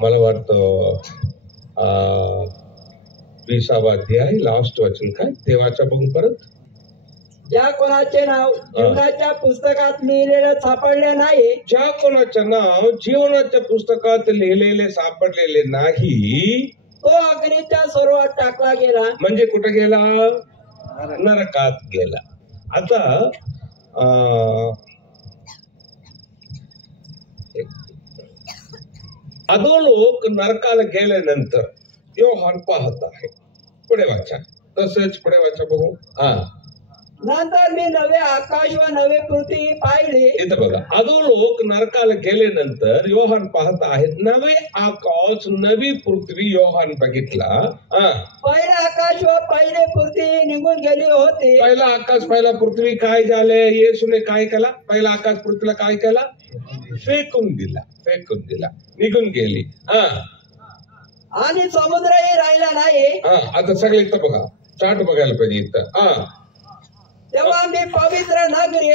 मला वाटतं 20वा अध्याय लास्ट वचन काय देवाच्या बघून परत, ज्या कोणाचे नाव जीवनाच्या पुस्तकात लिहिलेलं सापडले नाही, ज्या कोणाचे नाव जीवनाच्या पुस्तकात लिहिलेले सापडलेले नाही तो अग्नीच्या सरोवरात टाकला गेला. म्हणजे कुठे गेला? नरकात गेला. आता अधोलोक नरकाला गेल्यानंतर योहान पाहत आहे. पुढे वाचा, तसेच पुढे वाचा बघू. नंतर मी नवे आकाश व नवे पृथ्वी पाहिले. इथं बघा, अधोलोक नरकाला गेल्यानंतर योहान पाहत आहेत. नवे आकाश नवी पृथ्वी योहान बघितला. पहिले आकाश व पहिले पृथ्वी निघून गेले होते. पहिला आकाश पहिला पृथ्वी काय झाले? येशूने काय केला? पहिला आकाश पृथ्वीला काय केला? फेकून दिला, फेकून दिला, निघून गेली. आणि समुद्रही राहिला नाही. आता सगळे इथं बघा, चाट बघायला पाहिजे इथं. तेव्हा मी पवित्र नगरी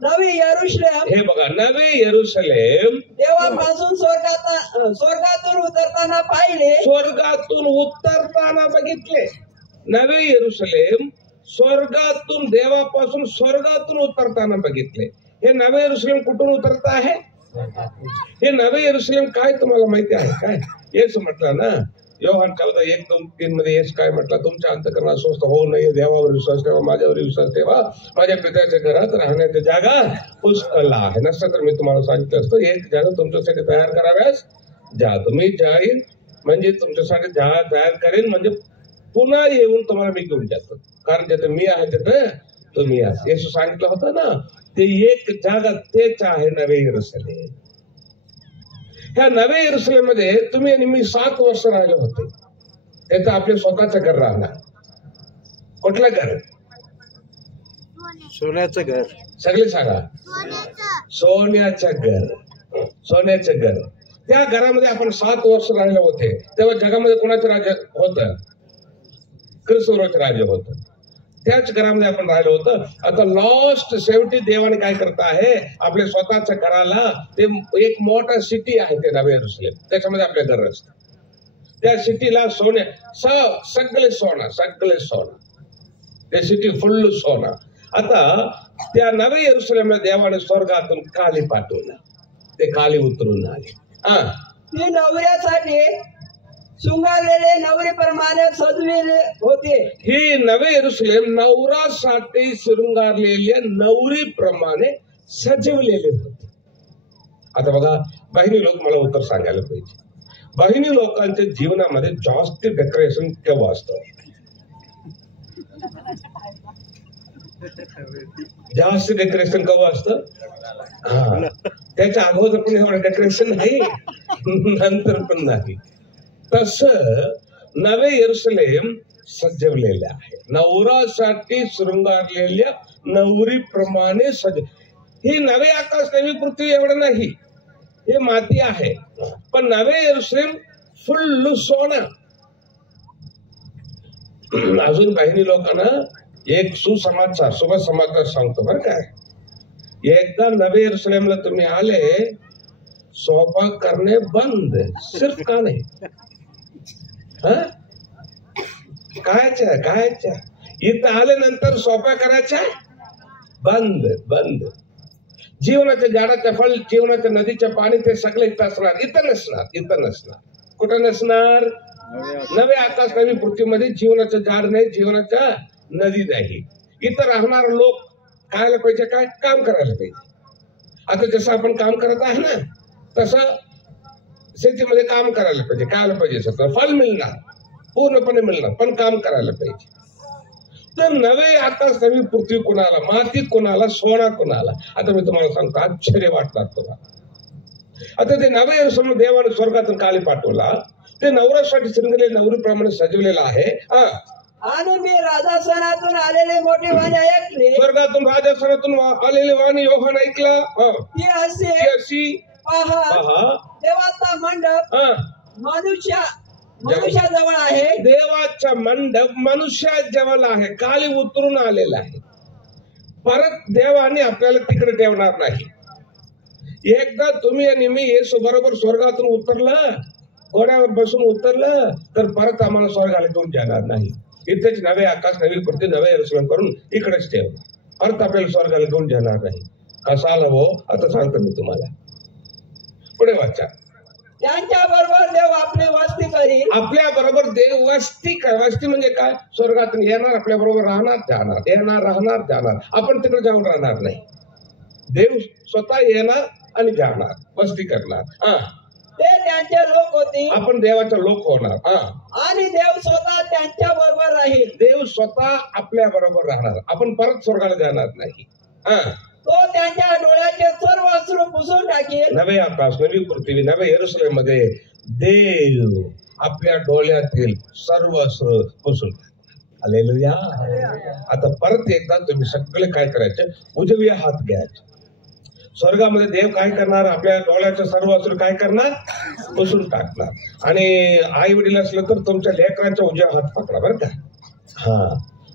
नवी यरुशलेम, हे बघा, नवी यरुशलेम देवापासून स्वर्गातून उतरताना पाहिले. स्वर्गातून उतरताना बघितले. नवे यरुशलेम स्वर्गातून, देवापासून स्वर्गातून उतरताना बघितले. हे नवे यरुशलेम कुठून उतरत आहे? हे नवे यरुशलेम काय तुम्हाला माहिती आहे काय? येस म्हटलं ना, योहान 14:1-2-3 मध्ये येस काय म्हटलं? तुमच्या अंतःकरणात स्वस्थ होऊ नये, देवावर विश्वास ठेवा, माझ्यावर विश्वास ठेवा, माझ्या पित्याच्या घरात राहण्याची जागा पुष्कळ आहे. नसतं तर मी तुम्हाला सांगितलं असतं, एक जागा तुमच्यासाठी तयार कराव्यास जा. तुम्ही जाईल म्हणजे तुमच्यासाठी तयार करेन, म्हणजे पुन्हा येऊन तुम्हाला मी घेऊन जातो. कारण जिथे मी आहे तिथे तुम्ही आहे. येशू सांगितलं होतं ना, ते एक जागा तेच आहे नवे यरुशलेम. ह्या नवे यरुशलेम मध्ये तुम्ही आणि मी 7 वर्ष राहिले होते. त्याचं आपले स्वतःचं घर राहणार. कुठलं घर? सोन्याचं घर. सगळे सांगा, सोन्याचं घर. सोन्याचं घर. त्या घरामध्ये आपण 7 वर्ष राहिले होते. तेव्हा जगामध्ये कोणाचं राज्य होतं? ख्रिस्तूचं राज्य होतं. त्याच घरामध्ये आपण राहिलो होतं. आता लास्ट शेवटी देवाने काय करत आहे? आपल्या स्वतःच्या घराला, ते एक मोठा सिटी आहे ते नवे यरुशलेम, त्याच्यामध्ये आपले घर असतं. त्या सिटीला सोने, सगळे सोना, सगळे सोना, ते सिटी फुल्ल सोना. आता त्या नवे यरुशलेमला देवाने स्वर्गातून खाली पाठवलं. ते खाली उतरून आले. ती नवऱ्यासाठी शृंगारलेले नवरीप्रमाणे सजविले होते. ही नवे यरुशलेम नवरासाठी शृंगारलेल्या नवरीप्रमाणे सजवलेले होते. आता बघा, बहिणी लोक मला उत्तर सांगायला पाहिजे. बहिणी लोकांच्या जीवनामध्ये जास्त डेकोरेशन केव्हा असतं? जास्त डेकोरेशन केव्हा असतं? त्याच्या अगोदर पण एवढं डेकोरेशन नाही, नंतर पण नाही. तस नवे यरुशलेम सजवलेले आहे, नवरासाठी शृंगारलेल्या नवरीप्रमाणे सज. ही नवे आकाश नवी पृथ्वी एवढं नाही, हे माती आहे. पण नवे यरुशलेम फुल्ल सोना. अजून बहिणी लोकांना एक शुभ समाचार सांगतो बरं काय. एकदा नवे यरुशलेमला तुम्ही आले, स्वयंपाक करणे बंद. सिर्फ का नाही? कायच्या इथं आल्यानंतर स्वयंपाक करायचा बंद बंद. जीवनाच्या झाडाच्या फळ, जीवनाच्या नदीच्या पाणी, ते सगळे इथं असणार. इथं नसणार, इथं नसणार. कुठं नसणार? नवे आकाश नवी पृथ्वीमध्ये जीवनाचं झाड नाही, जीवनाच्या नदी नाही. इथं राहणार लोक खायला पाहिजे काय? काम करायला पाहिजे. आता जसं आपण काम करत आहे ना, तसं शेतीमध्ये काम करायला पाहिजे. काय पाहिजे? सगळं फळ मिळणार, पूर्णपणे मिळणार, पण काम करायला पाहिजे. तर नवे आकाश नवी पृथ्वी कोणाला? माती कोणाला? सोना कोणाला? आता मी तुम्हाला सांगतो, आश्चर्य वाटणार तुम्हाला. आता ते नवे यरुशलेम देवाने स्वर्गातून खाली पाठवला. ते नवऱ्यासाठी शृंगारलेले नवरीप्रमाणे सजवलेलं आहे. आणि मी राजस्थानातून आलेले मोठे वाणी ऐकले. स्वर्गातून राजस्थानातून आलेले वाणी योहान ऐकला. ती अशी पहा, देवाचा मंडप मनुष्याजवळ आहे. देवाचा मंडप मनुष्याजवळ आहे, खाली उतरून आलेला आहे. परत देवाने आपल्याला तिकडे ठेवणार नाही. एकदा तुम्ही आणि मी येसू बरोबर स्वर्गातून उतरलं, घोड्यावर बसून उतरलं, तर परत आम्हाला स्वर्गाला घेऊन जाणार नाही. इथेच नवे आकाश नवी पृथ्वी नवे यरूशलेम करून इकडेच ठेव, परत आपल्याला स्वर्गाला घेऊन जाणार नाही. कसाला हो, आता सांगतो मी तुम्हाला. पुढे वाचा. त्यांच्या बरोबर देव आपली वस्ती करील. आपल्या बरोबर देव वस्ती वस्ती म्हणजे काय? स्वर्गातून येणार, आपल्या बरोबर राहणार, जाणार, येणार, राहणार, जाणार. आपण तिकडे जाऊन राहणार नाही. देव स्वतः येणार आणि जाणार, वस्ती करणार. ते त्यांचे लोक होतील, आपण देवाचा लोक होणार. आणि देव स्वतः त्यांच्या बरोबर राहील. देव स्वतः आपल्या बरोबर राहणार, आपण परत स्वर्गाला जाणार नाही. तो त्यांच्या डोळ्याचे सर्व अश्रू पुसून टाकेल. नवे आकाश नवी पृथ्वी नवे यरूशलेम मध्ये देव आपल्या डोळ्यातील सर्व अश्रू पुसून टाकेल. हालेलुया. आता परत एकदा तुम्ही सगळे काय करायचे? उजव्या हात घ्यायचे. स्वर्गामध्ये देव काय करणार? आपल्या डोळ्याचे सर्व अश्रू काय करणार? पुसून टाकणार. आणि आई वडील असलं तर तुमच्या लेकरांच्या उजव्या हात पकडा बरं का.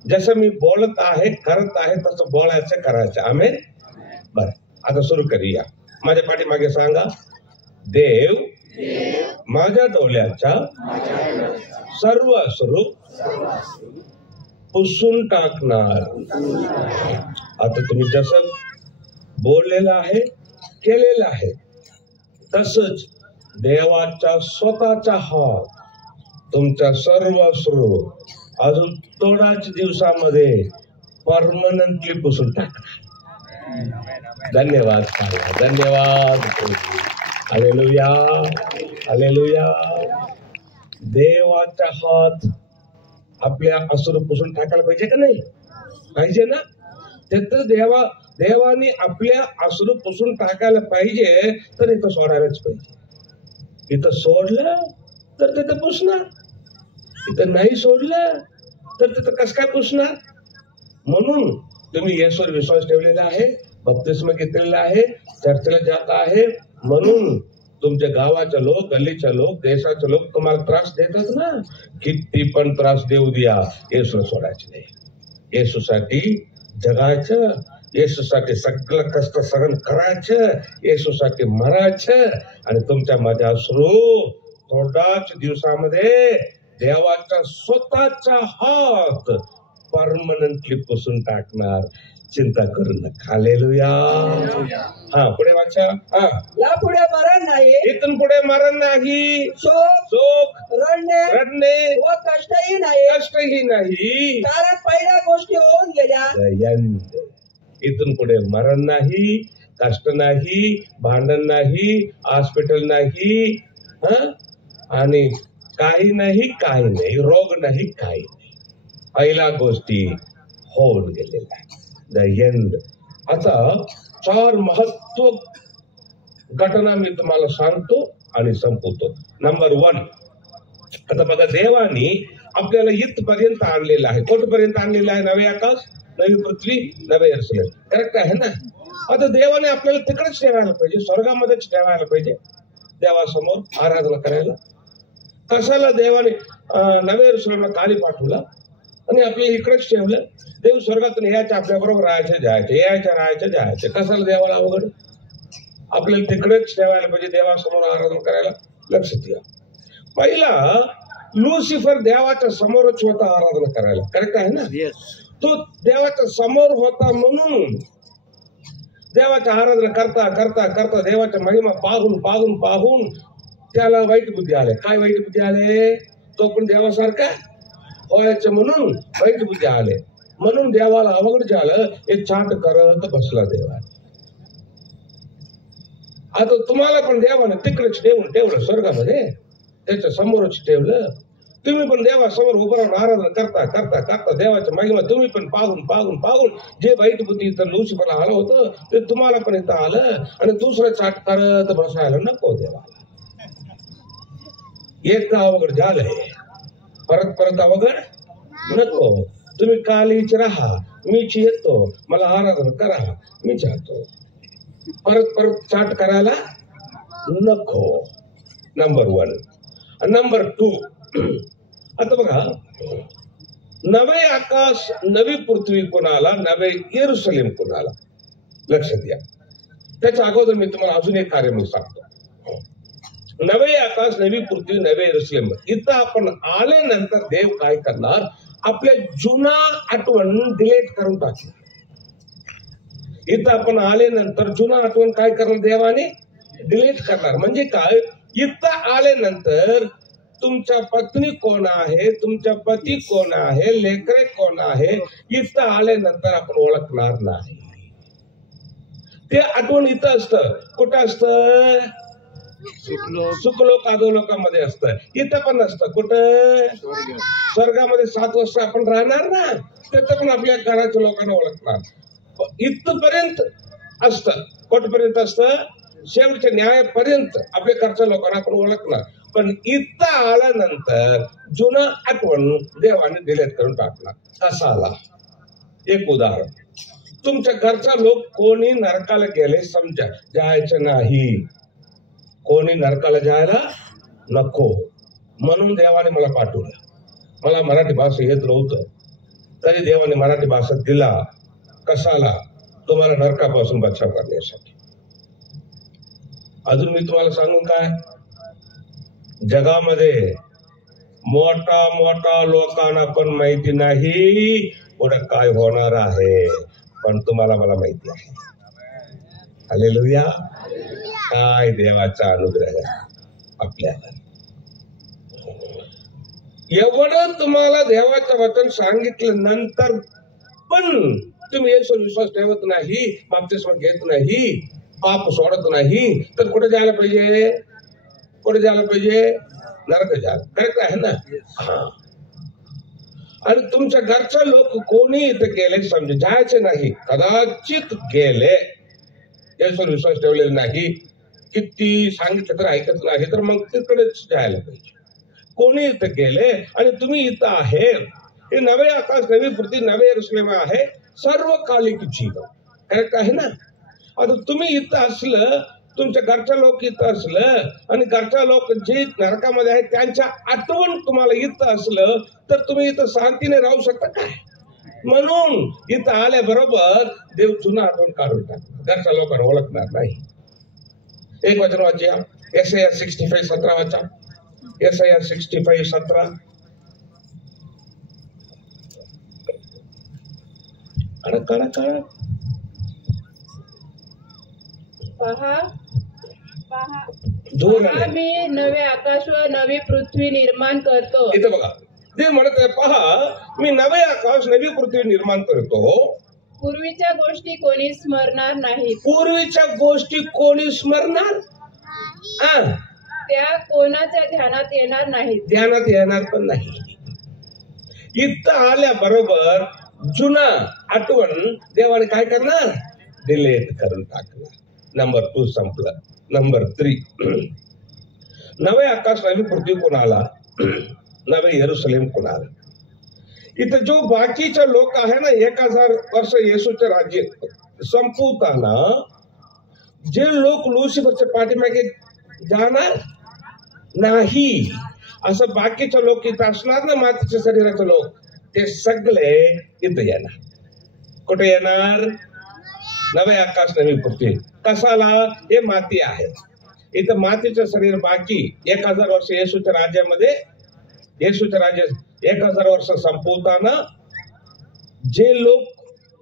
जसं मी बोलत आहे करत आहे तसं बोलायचं करायचं. आमेन. बरं, आता सुरू करूया. माझ्या पाठीमागे सांगा. देव माझ्या डोळ्याच्या सर्व अश्रू पुसून टाकणार. आता तुम्ही जसं बोललेलं आहे केलेलं आहे तसंच देवाचा स्वतःचा हात तुमच्या सर्व अश्रू अजून थोड्याच दिवसामध्ये परमनंटली पुसून टाकणार. धन्यवाद सांगा. धन्यवाद. हालेलुया. हालेलुया. देवाचा हात आपल्या अश्रू पुसून टाकायला पाहिजे का नाही? पाहिजे ना. तर देवाने आपल्या अश्रू पुसून टाकायला पाहिजे तर इथं सोडायलाच पाहिजे. इथं सोडलं तर तिथं पुसणार, इथं नाही सोडलं तर तिथं कसं काय पुसणार? म्हणून तुम्ही येशूवर विश्वास ठेवलेला आहे, बप्तिस्म घेतलेला आहे, चर्चेला जात आहे, म्हणून तुमच्या गावाचे लोक, गल्लीचे लोक, देशाचे लोक तुम्हाला त्रास देतात ना. किती पण त्रास देऊ द्या, येशूला सोडायचे नाही. येशूसाठी जगायचं, येशूसाठी सगळं कष्ट सहन करायचं, येशूसाठी मरायचं. आणि तुमच्या मध्ये अश्रू थोड्याच दिवसामध्ये देवाचा स्वतःचा हात परमनंटली पुसून टाकणार. चिंता करू नका. हालेलुया. पुढे वाचा. या पुढे मरण नाही, इथून पुढे मरण नाही, शोक रडणे व कष्टही नाही, कारण पहिल्या गोष्टी होऊन गेल्या. इथून पुढे मरण नाही, कष्ट नाही, भांडण नाही, हॉस्पिटल नाही, आणि काही नाही, रोग नाही, काही नाही. पहिल्या गोष्टी होऊन गेलेल्या आहेत. The end. आता 4 महत्व घटना मी तुम्हाला सांगतो आणि संपवतो. नंबर 1. आता बघा, देवानी आपल्याला इथपर्यंत आणलेलं आहे. कुठपर्यंत आणलेलं आहे? नवे आकाश नवी पृथ्वी नवे यरूशलेम. करेक्ट आहे ना. आता देवाने आपल्याला तिकडेच ठेवायला पाहिजे, स्वर्गामध्येच ठेवायला पाहिजे, देवासमोर आराधना करायला. कशाला देवाने नवे यरूशलेमला खाली पाठवला आणि आपल्याला इकडेच ठेवलं? देव स्वर्गातून यायचे, आपल्या बरोबर राहायचे, जायचे, यायचे, राहायचे, जायचे. कशाला देवाला अवघड? आपल्याला तिकडेच ठेवायला पाहिजे, देवासमोर आराधना करायला. लक्षात घ्या. पहिला लुसिफर देवाच्या समोरच होता आराधना करायला. करेक्ट आहे ना. तो देवाच्या समोर होता म्हणून देवाच्या आराधना करता करता करता देवाच्या महिमा पाहून त्याला वाईट बुद्धी आले. काय वाईट बुद्धी आले? तो पण देवासारखा व्हायचं म्हणून वाईट बुद्धी आले. म्हणून देवाला अवघड झालं. एक चाट करत बसला देवा. आता तुम्हाला पण देवाने तिकडेच ठेवलं स्वर्गामध्ये, त्याच्या समोरच ठेवलं. तुम्ही पण देवासमोर उभं राहून आराधना करता करता करता देवाच्या महिमा तुम्ही पण पाहून जे वाईट बुद्धी इथं लुसिफरला आलं होतं ते तुम्हाला पण इथं आलं. आणि दुसरं चाट करत बसायला नको देवाला. एकदा अवघड झालंय, परत अवघड नको. तुम्ही कालीच राहा, मीच येतो, मला आराधना करा, मी जातो. परत चाट करायला नको. नंबर 1. नंबर 2. आता बघा, नवे आकाश नवी पृथ्वी कोणाला, नवे यरूशलेम कोणाला? लक्षात घ्या. त्याच्या अगोदर मी तुम्हाला अजून एक कार्य मी सांगतो. नवे आकाश, नवी पृथ्वी, नवे यरूशलेम. इथं आपण आल्यानंतर देव काय करणार? आपल्या जुना आठवण डिलीट करून टाकणार. इथं आपण आल्यानंतर जुना आठवण काय करणार? देवाने डिलीट करणार. म्हणजे काय? इथं आल्यानंतर तुमच्या पत्नी कोण आहे, तुमच्या पती कोण आहे, लेकरे कोण आहे, इथं आल्यानंतर आपण ओळखणार नाही. ते आठवण इथं असतं. कुठं असतं? सुखलोक अधोलोकामध्ये असतं. इथं पण असतं. कुठं? स्वर्गामध्ये 7 वर्ष आपण राहणार ना, तिथं पण आपल्या घराच्या लोकांना ओळखणार. इथपर्यंत असतं. कुठपर्यंत असतं? शेवटच्या न्यायापर्यंत आपल्या घरच्या लोकांना आपण ओळखणार. पण इथं आल्यानंतर जुना आठवण देवाने डिलीट करून टाकणार. कसा आला? एक उदाहरण. तुमच्या घरचा लोक कोणी नरकाला गेले समजा, जायचं नाही. कोणी नरकाला जायला नको म्हणून देवाने मला पाठवलं. मला मराठी भाषा येत नव्हतं, तरी देवाने मराठी भाषा दिला. कशाला? तुम्हाला नरकापासून बचाव करण्यासाठी. अजून मी तुम्हाला सांगू काय? जगामध्ये मोठा मोठा लोकांना पण माहिती नाही पुढे काय होणार आहे, पण तुम्हाला मला माहिती आहे. हालेलुया. काय देवाचा अनुग्रह आपल्याला. एवढं तुम्हाला देवाचं वचन सांगितलं नंतर पण तुम्ही येशूवर विश्वास ठेवत नाही, बाप्तिस्मा घेत नाही, पाप सोडत नाही, तर कुठे जायला पाहिजे? कुठे जायला पाहिजे? नरक जायला. करेक्ट आहे ना? आणि तुमच्या घरचे लोक कोणी इथं गेले समजे, जायचे नाही, कदाचित गेले, येशूवर विश्वास ठेवलेला नाही, किती सांगितलं तर ऐकत नाही, तर मग तिकडेच जायला पाहिजे. कोणी इथं गेले आणि तुम्ही इथं आहे. हे नवे आकाश, नवी पृथ्वी, नवे यरूशलेम आहे, सर्वकालिक जीवन. करेक्ट आहे ना? आता तुम्ही इथं असलं, तुमच्या घरच्या लोक इथं असलं आणि घरच्या लोक जे नरकामध्ये आहेत त्यांच्या आठवण तुम्हाला इथं असलं तर तुम्ही इथं शांतीने राहू शकता काय? म्हणून इथं आल्याबरोबर देव जुना आठवण काढून टाकतो. घरच्या लोकांना ओळखणार नाही. एक वचन वाचा, यशाया 65:17 वाचा. यशाया 65:17. पहा मी नवे आकाश व नवी पृथ्वी निर्माण करतो. इथं बघा, ते म्हणत आहे, पहा मी नवे आकाश, नवी पृथ्वी निर्माण करतो. पूर्वीच्या गोष्टी कोणी स्मरणार नाही. पूर्वीच्या गोष्टी कोणी स्मरणार? त्या कोणाच्या ध्यानात येणार नाही. ध्यानात येणार पण नाही. इथं आल्याबरोबर जुना आठवण देवाने काय करणार? डिलीट करून टाकणार. नंबर 2 संपलं. नंबर 3, नवे आकाश, नवी पृथ्वी कोणाला? नवे यरूशलेम कोणाला? इथं जो बाकीचे लोक आहे ना, 1000 वर्ष येशूचे राज्य संपवताना जे लोक लुसिफरच्या पाठीमागे जाणार नाही, असं बाकीचे लोक इथं असणार ना, मातीच्या शरीराचे लोक, ते सगळे इथं येणार. कुठे येणार? नवे आकाश, नवी पृथ्वी. कशाला? हे माती आहे. इथं मातीचं शरीर बाकी 1000 वर्ष येशूच्या राज्यामध्ये, येशूच्या राज्य 1000 वर्ष संपवताना जे लोक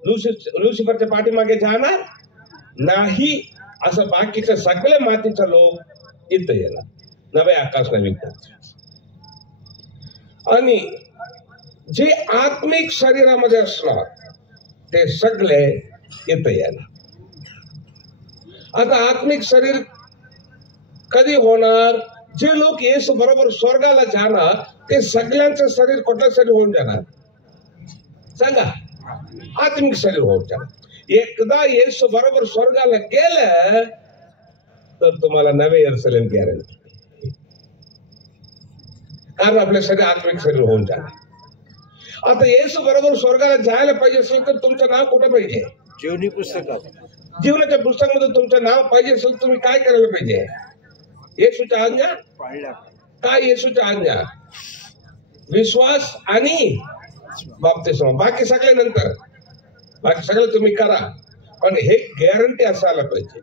लुसिफरच्या पाठीमागे जाणार नाही, असं बाकीचे सगळे मातीचे लोक इथं येणार. नवे आकाश, नवी पृथ्वी. आणि जे आत्मिक शरीरामध्ये असणार ते सगळे इथं येणार. आता आत्मिक शरीर कधी होणार? जे लोक येशू बरोबर स्वर्गाला जाणार ते सगळ्यांचं शरीर कुठलं शरीर होऊन जाणार? सांगा. आत्मिक शरीर होऊन जाणार. एकदा येशू बरोबर स्वर्गाला गेलं तर तुम्हाला नवे यरूशलेम गॅरंटी, कारण आपल्या शरीर आत्मिक शरीर होऊन जाणार. आता येशू बरोबर स्वर्गाला जायला पाहिजे असेल तर तुमचं नाव कुठं पाहिजे? जीवनी पुस्तकात. जीवनाच्या पुस्तकामध्ये तुमचं नाव पाहिजे असेल तुम्ही काय करायला पाहिजे? येशूच्या आज्ञा. काय येशूच्या आज्ञा? विश्वास आणि बाप्तिस्मा. बाकी सगळे नंतर, बाकी सगळं तुम्ही करा, पण हे गॅरंटी असायला पाहिजे.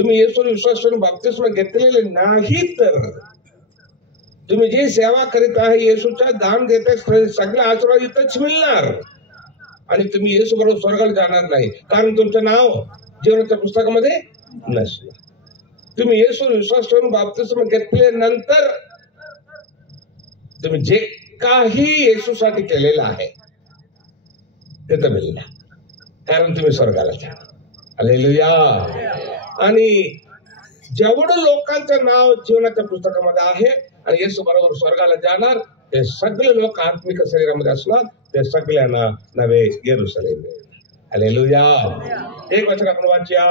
तुम्ही येशूवर विश्वास ठेवून बाप्तिस्मा घेतलेले नाही तर तुम्ही जी सेवा करीत आहे, येशूच्या दान देते, सगळं आशीर्वाद इथंच मिळणार आणि तुम्ही येशू बरोबर स्वर्गाला जाणार नाही, कारण तुमचं नाव जीवनाच्या पुस्तकामध्ये नसलं. तुम्ही येशूवर विश्वास ठेवून बाप्तिस्मा घेतल्यानंतर तुम्ही जे काही येशूसाठी केलेलं आहे ते तर मिळणार, कारण तुम्ही स्वर्गाला जाणार. हालेलुया. आणि जेवढं लोकांचं नाव जीवनाच्या पुस्तकामध्ये आहे आणि येशू बरोबर स्वर्गाला जाणार, ते सगळे लोक आत्मिक शरीरामध्ये असणार, ते सगळ्यांना नवे येरुशलेम. हालेलुया. एक वचन आपण वाचूया,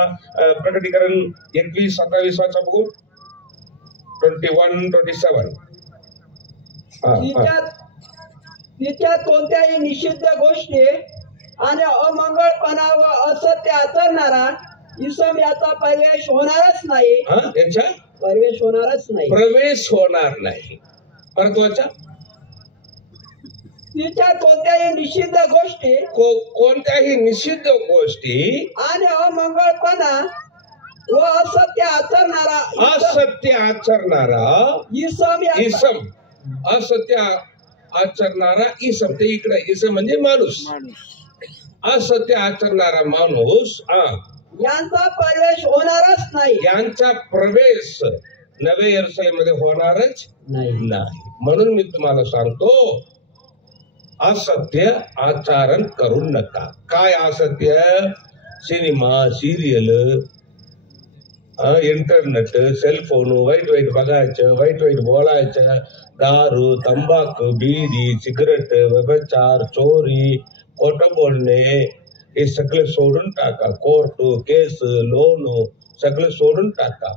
प्रकटीकरण 21:27 वाचा बघू. 21:27. तिच्यात कोणत्याही निषिद्ध गोष्टी आणि अमंगळपणा व असत्य आचरणारा इसम याचा प्रवेश होणारच नाही. यांच्या प्रवेश होणारच नाही. प्रवेश होणार नाही. परत वाचा. तिच्यात कोणत्याही निषिद्ध गोष्टी कोणत्याही निषिद्ध गोष्टी आणि अमंगळपणा व असत्य आचरणारा इसम असत्य आचरणारा इसम, ते इकडे इसम म्हणजे माणूस, असत्य आचरणारा माणूस यांचा प्रवेश होणारच नाही. यांचा प्रवेश नवे यरुशलेममध्ये होणारच नाही. म्हणून मी तुम्हाला सांगतो, असत्य आचरण करू नका. काय असत्य? सिनेमा, सिरियल, इंटरनेट, सेलफोन, वाईट वाईट बघायचं, वाईट वाईट बोलायचं, दारू, तंबाखू, बीडी, सिगरेट, व्यभिचार, चोरी, खोटं बोलणे, हे सगळे सोडून टाका. कोर्ट केस, लोन सगळे सोडून टाका.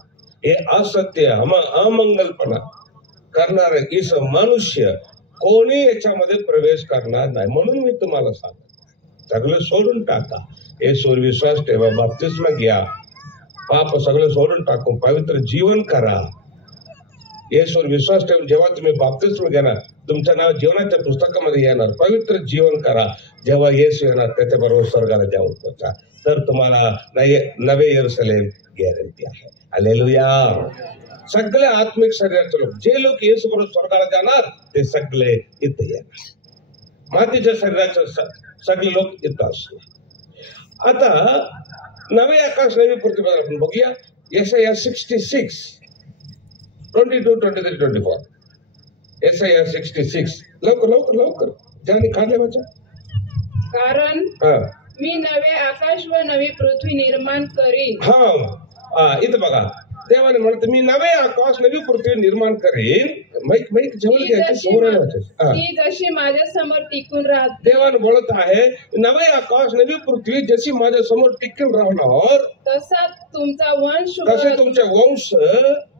हे असत्य अमंगलपणा करणार इस मनुष्य कोणी याच्यामध्ये प्रवेश करणार नाही. म्हणून मी तुम्हाला सांगतो, सगळं सोडून टाका. येशूवर विश्वास ठेवा, बाप्तिस्मा घ्या, पाप सगळं सोडून टाकून पवित्र जीवन करा. येशूवर विश्वास ठेवून जेव्हा तुम्ही बाप्तिस्मा घेणार, तुमचं नाव जीवनाच्या पुस्तकामध्ये येणार. पवित्र जीवन करा. जेव्हा येशू येणार त्याच्याबरोबर स्वर्गाला जाऊन पोचा, तर तुम्हाला नवे यरुशलेम गॅरंटी आहे. हालेलुया. सगळे आत्मिक शरीराचे लोक, जे लोक येशू बरोबर स्वर्गाला जाणार, ते सगळे इथे येणार. मातीच्या शरीराचे सगळे लोक इथं असणार. आता नवे आकाश नवी पृथ्वी आपण बघूया. यशाया 66 22, 23, 24. यशाया 66. लवकर लवकर लवकर ज्याने खाल्ले माझ्या. कारण मी नवे आकाश व नवी पृथ्वी निर्माण करीन. इथं बघा, देवाने म्हणत मी नवे आकाश नवी पृथ्वी निर्माण करीन. मैक जवळ घ्यायची. ती जशी माझ्या समोर टिकून राहते. देवाने बोलत आहे, नवे आकाश नवी पृथ्वी जशी माझ्या समोर टिकून राहणार, तसा तुमचा वंश, तसे तुमचे वंश,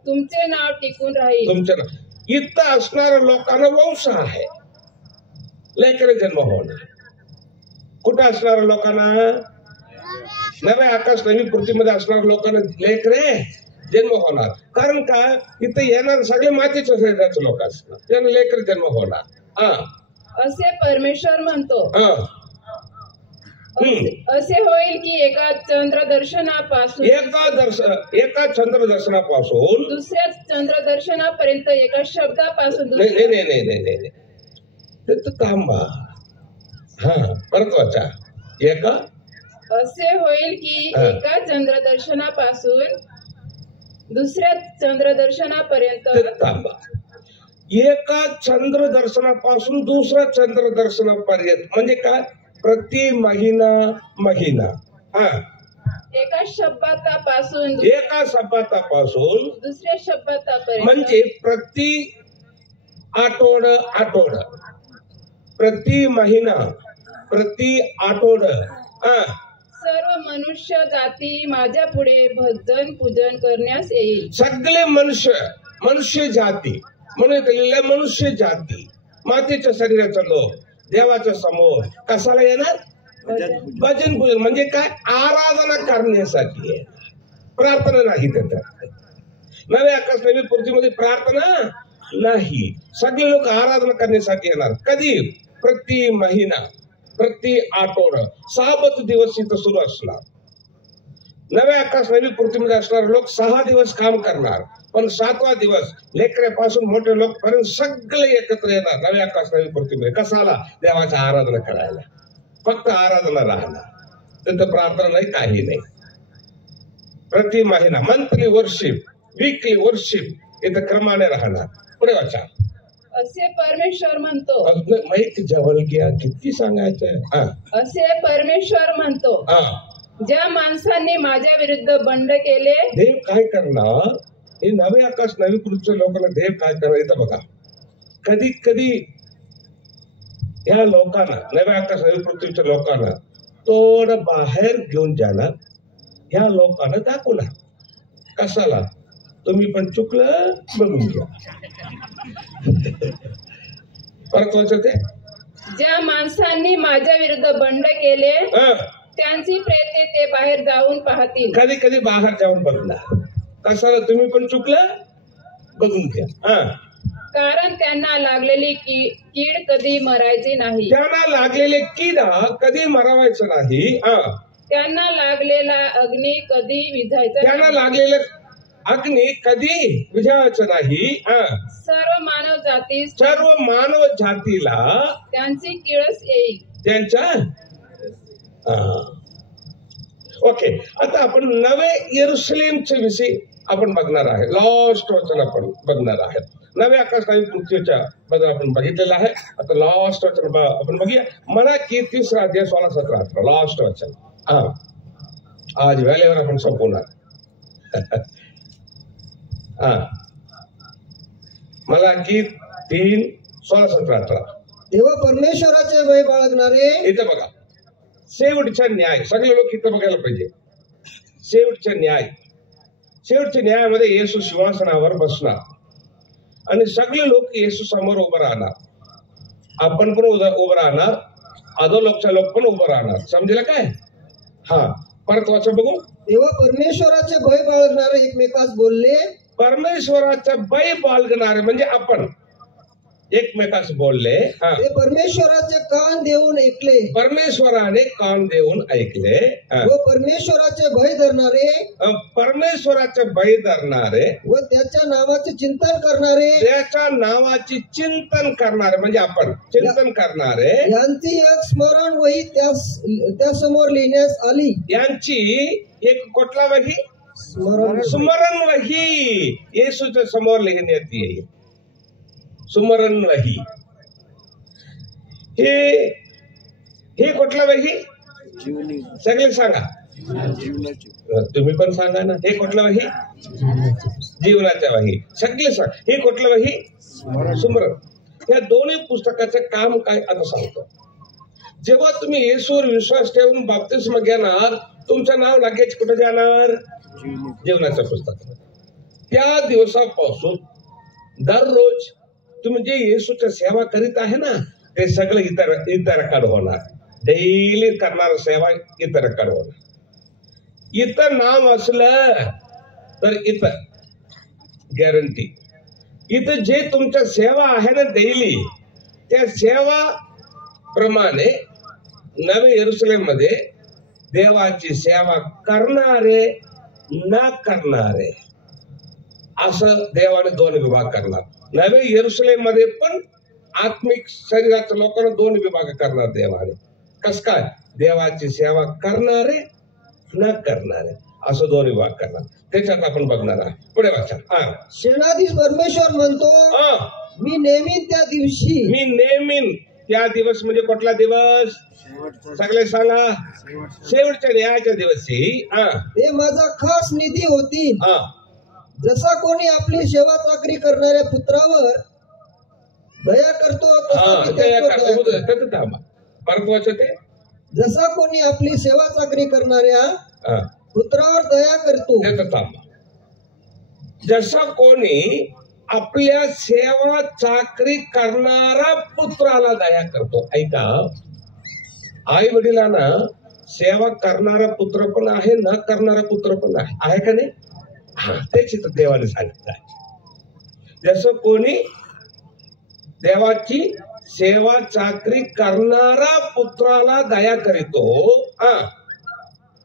तुमचे नाव टिकून राहील. तुमचे नाव. इथं असणाऱ्या लोकांना वंश आहे, लेकरे जन्म होणार. कुठं असणाऱ्या लोकांना? नवे आकाश नवी पृथ्वीमध्ये असणाऱ्या लोकांना लेकरे जन्म होणार. कारण काय? इथे येणार सगळे मातीच्या शरीराचे लोक असणार, त्यांना लेकर जन्म होणार. असे परमेश्वर म्हणतो. असे होईल की एका चंद्रदर्शनापासून दुसऱ्या चंद्रदर्शनापर्यंत, एका शब्दापासून नाही थांबा. परत वाचा. असे होईल की एका चंद्रदर्शनापासून दुसऱ्या चंद्रदर्शनापर्यंत. थांबा. एका चंद्रदर्शनापासून दुसऱ्या चंद्रदर्शनापर्यंत म्हणजे काय? प्रति महिना एका शब्दापासून दुसऱ्या शब्दापर्यंत, म्हणजे प्रति आठवड, प्रति महिना, प्रति आठवड. सर्व मनुष्य जाती माझ्या पुढे भजन पूजन करण्यास येईल. सगळे मनुष्य जाती म्हणून मनुष्य जाती, मातीच्या शरीराचे लोक देवाच्या समोर कशाला येणार? भजन पूजन. म्हणजे काय? आराधना करण्यासाठी आहे, प्रार्थना नाही. त्याच्यात नवे आकाश नवी पृथ्वीमध्ये प्रार्थना नाही. सगळे लोक आराधना करण्यासाठी येणार. कधी? प्रति महिना, प्रति आठवडा, 6 दिवस इथं सुरू असणार. नव्या आकाश नवी पृथ्वीमध्ये असणारे लोक 6 दिवस काम करणार, पण 7वा दिवस लेकऱ्यापासून मोठे लोक पर्यंत सगळे एकत्र येणार नव्या आकाश नवी पृथ्वीमध्ये. कसाला? देवाची आराधना करायला. फक्त आराधना राहणार, तिथं प्रार्थना नाही, काही नाही. प्रति महिना मंथली वर्शिप, वीकली वर्शिप इथं क्रमाने राहणार. पुढे वाचा. असे परमेश्वर म्हणतो. माहित जवळ घ्या, किती सांगायचं. असे परमेश्वर म्हणतो, ज्या माणसांनी माझ्या विरुद्ध बंड केले. देव काय करणार? हे नवे आकाश नवी पृथ्वीच्या लोकांना देव काय करणार इथं बघा. कधी कधी या लोकांना, नव्या आकाश नवी पृथ्वीच्या लोकांना थोडं बाहेर घेऊन जाणार, ह्या लोकांना दाखवणार. कशाला? तुम्ही पण चुकलं, बघून घ्या. परत वाचत ते, ज्या माणसांनी माझ्या विरुद्ध बंड केले त्यांची प्रेते ते बाहेर जाऊन पाहतील. कधी कधी बाहेर जाऊन बघणार. कशाला? तुम्ही पण चुकलं, बघून घ्या. कारण त्यांना लागलेली कीड कधी मरायची नाही. त्यांना लागलेले किडा कधी मरवायचं नाही. त्यांना लागलेला अग्नी कधी विझायचा. त्यांना लागलेले अग्नी कधी विझायचं नाही. सर्व मानव जातीला त्यांची किळस येईल. त्यांच्या ओके. आता आपण नवे यरुशलेमच्या विषयी आपण बघणार आहे. लास्ट वचन आपण बघणार आहे. नव्या आकाश नवी पृथ्वीच्या बद्दल आपण बघितलेलं आहे. आता लास्ट वचन आपण बघूया. मला की 3रा अध्याय 16-17 लास्ट वचन. आज वेळेवर आपण संपवणार. मला की 3:16-17. तेव्हा परमेश्वराचे भय बाळगणारे. इथं बघा, शेवटचा न्याय. सगळे लोक इथं बघायला पाहिजे. शेवटचा न्याय. शेवटच्या न्यायामध्ये येशू सिंहासनावर बसणार आणि सगळे लोक येशू समोर उभं राहणार. आपण पण उभं राहणार, अधोलोकच्या लोक पण उभं राहणार. समजेल काय? परत वाचा बघू. तेव्हा परमेश्वराचे भय बाळगणारे एकमेकास बोलले. परमेश्वराचे भय बाळगणारे म्हणजे आपण एकमेकास बोलले. ते परमेश्वराचे कान देऊन ऐकले. परमेश्वराने कान देऊन ऐकले. व परमेश्वराचे भय धरणारे. परमेश्वराचे भय धरणारे व त्याच्या नावाचे चिंतन करणारे. त्याच्या नावाचे चिंतन करणारे म्हणजे आपण चिंतन करणारे. यांची एक स्मरण वही त्या समोर लिहिण्यास आली. यांची एक कुठला वही? स्मरण वही येशूच्या समोर लिहिण्यात येईल. सुमरण वही. हे कुठला वही? सगळे सांगा. तुम्ही पण सांगा ना. हे कुठला वही? जीवनाच्या वही. सगळे सांगा. हे कुठलं वही? सुमरण. या दोन्ही पुस्तकाचं काम काय आता सांगतो. जेव्हा तुम्ही येशूवर विश्वास ठेवून बाप्तिस्म घेणार, तुमचं नाव लगेच कुठे जाणार? जीवनाच्या पुस्तकात. त्या दिवसापासून दररोज तुम्ही जे येशूच्या सेवा करीत आहे ना, ते सगळं इतरांकडे होणार. डेली करणार सेवा इतरांकडे होणार. इथं नाव असलं तर इथं गॅरंटी. इथं जे तुमच्या सेवा आहे ना डेली, त्या सेवा प्रमाणे नवे यरुशलेम मध्ये देवाची सेवा करणारे न करणारे असं देवाने 2 विभाग करणार. नवे यरुशलेम मध्ये पण आत्मिक शरीराच्या लोकांना 2 विभाग करणार देवाने. कस काय? देवाची सेवा करणारे न करणारे असं 2 विभाग करणार. त्याच्यात आपण बघणार आहे. पुढे वाचा. सेनाधीश परमेश्वर म्हणतो, मी नेमीन त्या दिवशी. मी नेमीन त्या दिवस म्हणजे कुठला दिवस? सगळे सांगा. शेवटच्या न्यायाच्या दिवशी. ते माझा खास निधी होतील. जसा कोणी आपली सेवा चाकरी करणाऱ्या पुत्रावर दया करतो परत वाचत आहे. जसा कोणी आपली सेवा चाकरी करणाऱ्या पुत्रावर दया करतो. जसा कोणी आपल्या सेवा चाकरी करणारा पुत्राला दया करतो. ऐका, आई वडिलांना सेवा करणारा पुत्र पण आहे, न करणारा पुत्र पण आहे का नाही? तेच इथं देवाने सांगितलं आहे. जसं कोणी देवाची सेवा चाकरी करणारा पुत्राला दया करीतो,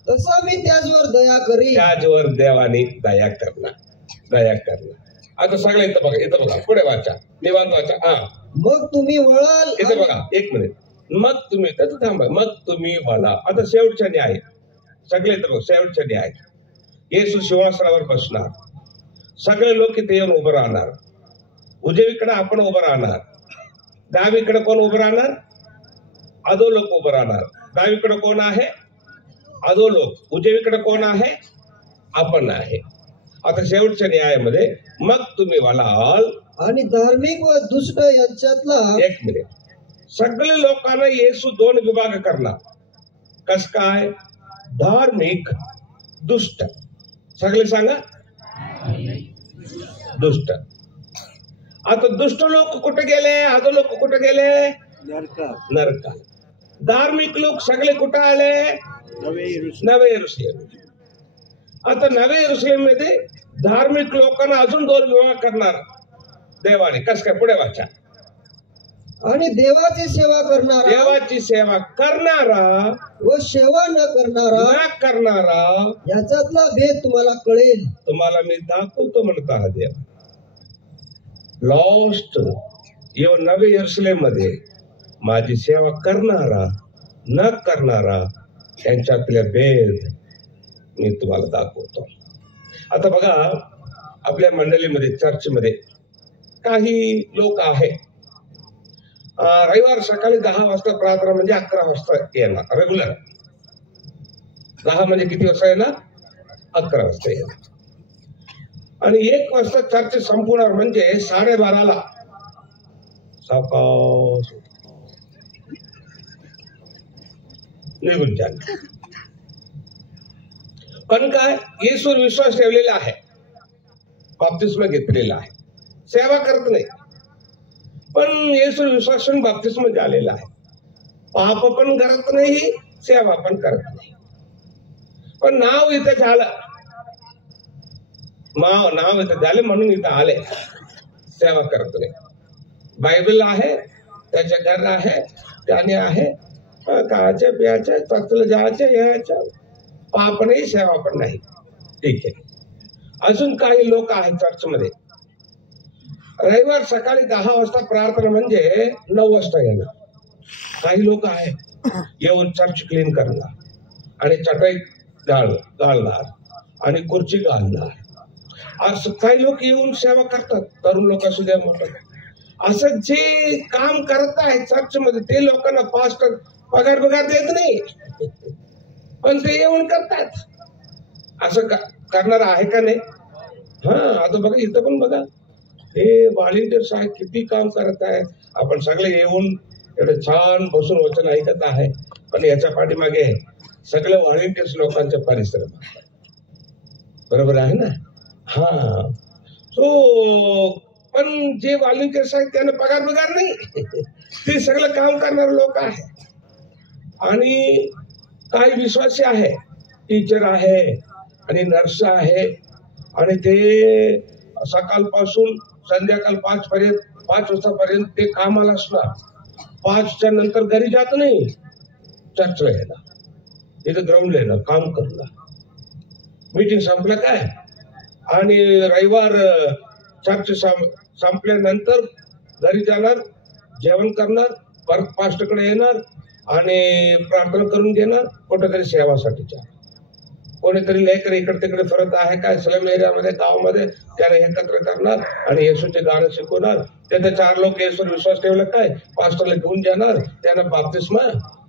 तसा मी त्याचवर दया करी. त्याचवर देवाने दया करणार. आता सगळं इथं बघा पुढे वाचा, निवांत वाचा. हा, मग तुम्ही वळाल. इथं बघा, एक मिनिट. मग तुम्ही त्याचं थांबा. मग तुम्ही वळा. आता शेवटच्या न्याय सगळे इथं बघ, शेवटच्या न्याय. येशू सिंहासनावर बसणार, सगळे लोक इथे येऊन उभं राहणार. उजवीकडे आपण उभं राहणार, डावीकडे कोण उभं राहणार? अधोलोक उभं राहणार. डावीकडे कोण आहे? अधोलोक. उजवीकडे कोण आहे? आपण आहे. आता शेवटच्या न्यायामध्ये मग तुम्ही वळाल आणि धार्मिक व दुष्ट यांच्यातला. एक मिनिट. सगळे लोकांना येशू दोन विभाग करणार. कस काय? धार्मिक, दुष्ट. सगळे सांगा, दुष्ट. आता दुष्ट लोक कुठे गेले? अधो लोक कुठे गेले? नरकात. धार्मिक लोक सगळे कुठे आले? नवे यरुशलेम. आता नवे यरुशलेम मध्ये धार्मिक लोकांना अजून दोन विभाग करणार देवाने. कस काय? पुढे वाचा. आणि देवाची सेवा करणारा, देवाची सेवा करणारा व सेवा न करणारा याच्यातला भेद तुम्हाला कळेल. तुम्हाला मी दाखवतो म्हणता हा देव. लॉस्ट येऊन नवे यरुशलेम मध्ये माझी सेवा करणारा न करणारा यांच्यातले भेद मी तुम्हाला दाखवतो. आता बघा, आपल्या मंडळीमध्ये, चर्चमध्ये काही लोक आहे, रविवार सकाळी 10 वाजता प्रार्थना म्हणजे 11 वाजता येणार रेग्युलर. 10 म्हणजे किती वाजता येणार? 11 वाजता येणार. आणि 1 वाजता चर्च संपवणार म्हणजे 12:30 सावकाश निघून जाणार. पण काय? येशूवर विश्वास ठेवलेला आहे, बाप्तिस्मा घेतलेला आहे, सेवा करत नाही, पण येशूवर विश्वास ठेवून बाप्तिस्मा झालेला आहे. पाप पण करत नाही, सेवा पण करत नाही. पण नाव इथं झालं, नाव इथं झाले म्हणून इथं आले, सेवा करत नाही. बायबल आहे, त्याच्या घर आहे, त्याने आहे, खायचे प्यायचे, चर्चला जायचे, यायचं, पाप नाही, सेवा पण नाही. ठीक आहे. अजून काही लोक आहेत चर्चमध्ये, रविवार सकाळी 10 वाजता प्रार्थना म्हणजे 9 वाजता येणार. काही लोक आहेत येऊन चर्च क्लीन करणार आणि चटाई घालणार आणि खुर्ची घालणार. असं काही लोक येऊन सेवा करतात, तरुण लोक असू द्या, मोठं. असं जे काम करत आहे चर्च मध्ये ते लोकांना पास्टर पगार देत नाही, पण ते येऊन करतात. असं करणार आहे का नाही? हा, आता बघा इथं पण बघा, हे व्हॉलेंटियर साहेब किती काम करत आहे. आपण सगळे येऊन एवढं छान बसून वचन ऐकत आहे, पण याच्या पाठीमागे सगळे व्हॉलेंटियर्स लोकांचे परिश्रम आहे. बरोबर आहे ना? हा. सो पण जे व्हॉलेंटियर्स आहेत त्यांना पगार नाही, ते सगळं काम करणारे लोक आहे. आणि काही विश्वासी आहे, टीचर आहे आणि नर्स आहे, आणि ते सकाळपासून संध्याकाळ 5 वाजतापर्यंत ते कामाला असणार. 5च्या नंतर घरी जात नाही, चर्चला येणार, इथं ग्राउंडला येणार, काम करणार. मीटिंग संपलं काय, आणि रविवार चर्च संपल्यानंतर घरी जाणार, जेवण करणार, परत पास्टरकडे येणार आणि प्रार्थना करून घेणार, कुठेतरी सेवासाठीच्या. कोणीतरी लेकर इकडे तिकडे फिरत आहे काय स्लम एरियामध्ये, गावामध्ये, त्याला एकत्र करणार आणि येशूचे गाणं शिकवणार. त्याचे 4 लोक येशूवर विश्वास ठेवला काय, पास्टरला घेऊन जाणार, त्यांना बाप्तिस्मा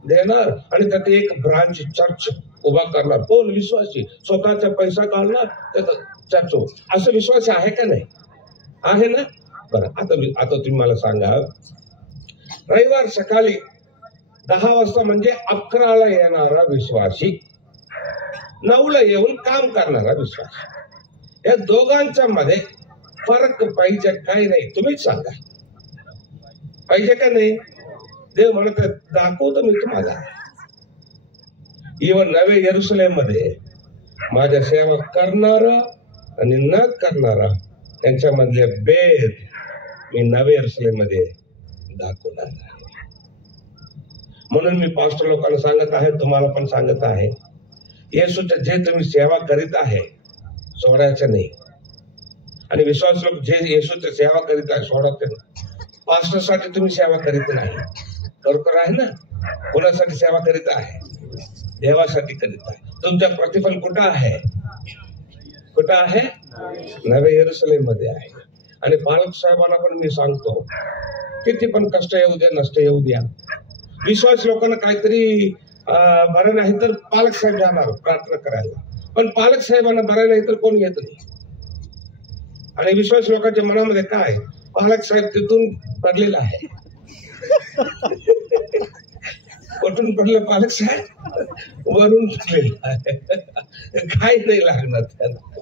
देणार आणि त्यात एक ब्रांच चर्च उभा करणार. कोण? विश्वासी. स्वतःचा पैसा काढणार, त्याचा चर्च. असं विश्वास आहे का नाही? आहे ना? बरं, आता तुम्ही मला सांगा, रविवार सकाळी 10 वाजता म्हणजे 11ला येणारा विश्वासी, 9ला येऊन काम करणारा विश्वासी, या दोघांच्या मध्ये फरक पाहिजे काही नाही? तुम्हीच सांगा, पाहिजे का नाही? देव म्हणत दाखवतो मी तुम्हाला. इव्हन नवे यरुशलेम मध्ये माझ्या सेवा करणारा आणि न करणारा त्यांच्यामधले भेद मी नवे यरुशलेम मध्ये दाखवणार आहे. म्हणून मी पास्टर लोकांना सांगत आहे, तुम्हाला पण सांगत आहे, येशूच्या जे तुम्ही सेवा करीत आहे सोडायचं नाही. आणि विश्वास लोक जे येशूची सेवा करीत आहे सोडायचं नाही. पास्टरसाठी तुम्ही सेवा करीत नाही, बरोबर आहे ना? कोणासाठी सेवा करीत आहे? देवासाठी करीत आहे. तुमचं प्रतिफल कुठं आहे? कुठं आहे? नवे यरूशलेम मध्ये आहे. आणि पालक साहेबांना पण मी सांगतो, किती पण कष्ट येऊ द्या, नष्ट येऊ द्या, विश्वास लोकांना काहीतरी बरं नाही तर पालक साहेब जाणार प्रार्थना करायला, पण पालक साहेबांना बरं नाही तर कोण येत नाही. आणि विश्वास लोकांच्या मनामध्ये काय, पालक साहेब तिथून पडलेला आहे. कुठून पडलं पालक साहेब? वरून पडलेला आहे. काही नाही लागणार त्यांना,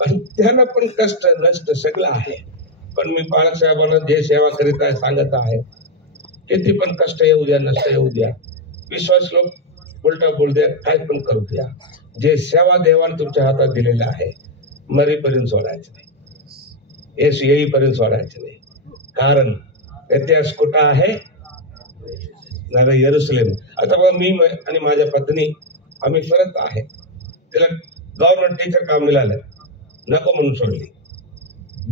पण त्यांना पण कष्ट नष्ट सगळं आहे. पण मी पालक साहेबांना जे सेवा करीत आहे सांगत आहे, किती पण कष्ट येऊ द्या, नष्ट येऊ द्या, विश्वास लोक उलटा बोल द्या, काय पण करू द्या, जे सेवा देवाने तुमच्या हातात दिलेलं आहे मरीपर्यंत सोडायचं नाही, येशू येईपर्यंत सोडायचं नाही. कारण इतिहास कुठं आहे? नवे यरूशलेम. आता बघा, मी आणि माझ्या पत्नी आम्ही फिरत आहे. तिला गव्हर्नमेंट टीचर काम मिळालं, नको म्हणून सोडली,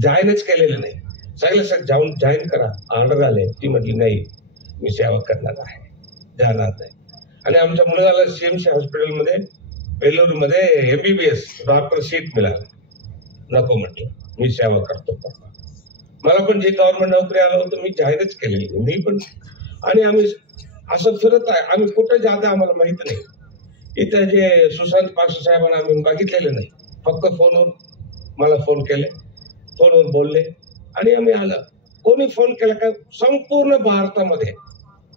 जॉईनच केलेलं नाही. सांगितलं जाऊन जॉईन करा, ऑर्डर आले. ती म्हटली नाही, मी सेवा करणार आहे, जाणार नाही. आणि आमच्या मुलाला सीएमसी हॉस्पिटलमध्ये बेल्लूरमध्ये MBBS डॉक्टर सीट मिळालं, नको म्हटलं, मी सेवा करतो पप्पा. मला पण जे गव्हर्नमेंट नोकरी आलं होतं मी जाहीरच केलेली, मी पण. आणि आम्ही असं फिरत आहे, आम्ही कुठे जाता आम्हाला माहित नाही. इथं जे सुशांत पास्टर साहेबांना आम्ही बघितलेलं नाही, फक्त फोनवर मला फोन केले, फोनवर बोलले आणि आम्ही आलं. कोणी फोन केला का? संपूर्ण भारतामध्ये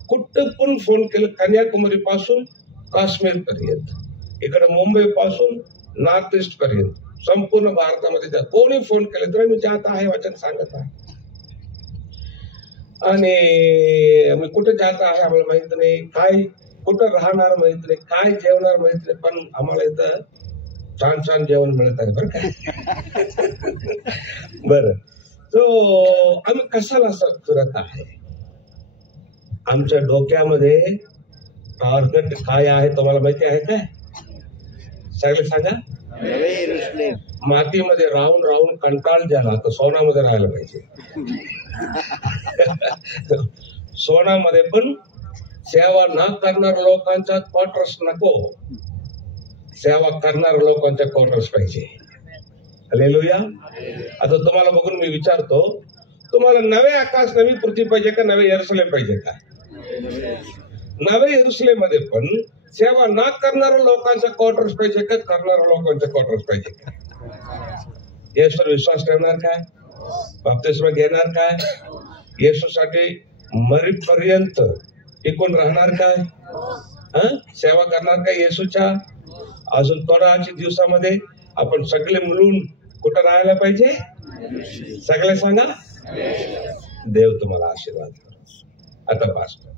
कुठं पण फोन केलं, कन्याकुमारी पासून काश्मीर पर्यंत, इकडे मुंबई पासून नॉर्थ ईस्ट पर्यंत, संपूर्ण भारतामध्ये कोणी फोन केले तर मी जात आहे वचन सांगत आहे. आणि आम्ही कुठे जात आहे आम्हाला माहित नाही, काय कुठं राहणार माहित नाही, काय जेवणार माहित नाही, पण आम्हाला इथं छान छान जेवण मिळत आहे बरं का. बरं, तो आम्ही कशाला फिरत आहे? आमच्या डोक्यामध्ये टार्गेट काय आहे तुम्हाला माहिती आहे काय? सगळे सांगा. मातीमध्ये राहून राहून कंटाळ झाला तर सोनामध्ये राहायला पाहिजे. सोनामध्ये पण सेवा न करणाऱ्या लोकांचा क्वार्टर्स नको, सेवा करणाऱ्या लोकांच्या क्वार्टर्स पाहिजे. हालेलुया. आता तुम्हाला बघून मी विचारतो, तुम्हाला नवे आकाश नवी पृथ्वी पाहिजे का नवे यरूशलेम पाहिजे का? नवे यरूशलेम मध्ये पण सेवा न करणाऱ्या लोकांचा क्वार्टर्स पाहिजे का करणाऱ्या लोकांचा क्वार्टर्स पाहिजे का? येशूवर विश्वास ठेवणार काय? बाप्तिस्मा घेणार काय? येशूसाठी मरेपर्यंत टिकून राहणार काय? सेवा करणार काय येशूच्या? अजून थोड्याच दिवसामध्ये आपण सगळे मिळून कुठं राहायला पाहिजे? सगळे सांगा. देव तुम्हाला आशीर्वाद करो. आता पास्टर